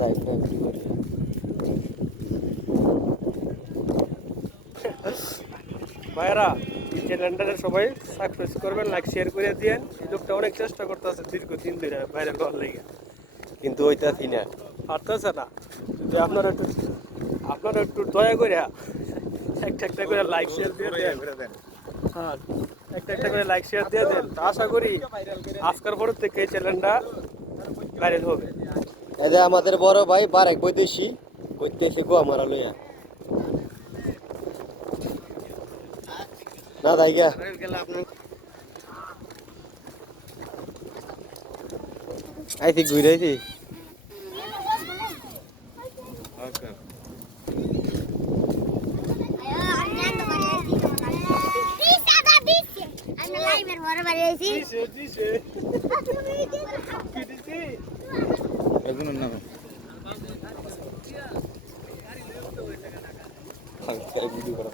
Live না video করি ভাইরা এই চ্যানেলটাকে সবাই সাবস্ক্রাইব করবেন, লাইক শেয়ার করে দিয়েন। এই লোকটা অনেক চেষ্টা করতেছে দীর্ঘদিন ধরে ভাইরাল হওয়ার লেগে, কিন্তু ওইটাছি না পারতেছে না। যদি আপনারা একটু দয়া করে একটা একটা করে লাইক শেয়ার দিয়ে দেন। হ্যাঁ, একটা একটা করে লাইক শেয়ার দিয়ে দেন। তা আশা করি আজকের পর থেকে এই চ্যানেলটা ভাইরাল হবে। এই যে আমাদের বড় ভাই বারেক বৈদেশি কইতেছে গো আমার লইয়া না তাই গা আইছি ঘুরে আইছি এগুলোর নাম ভিডিও করা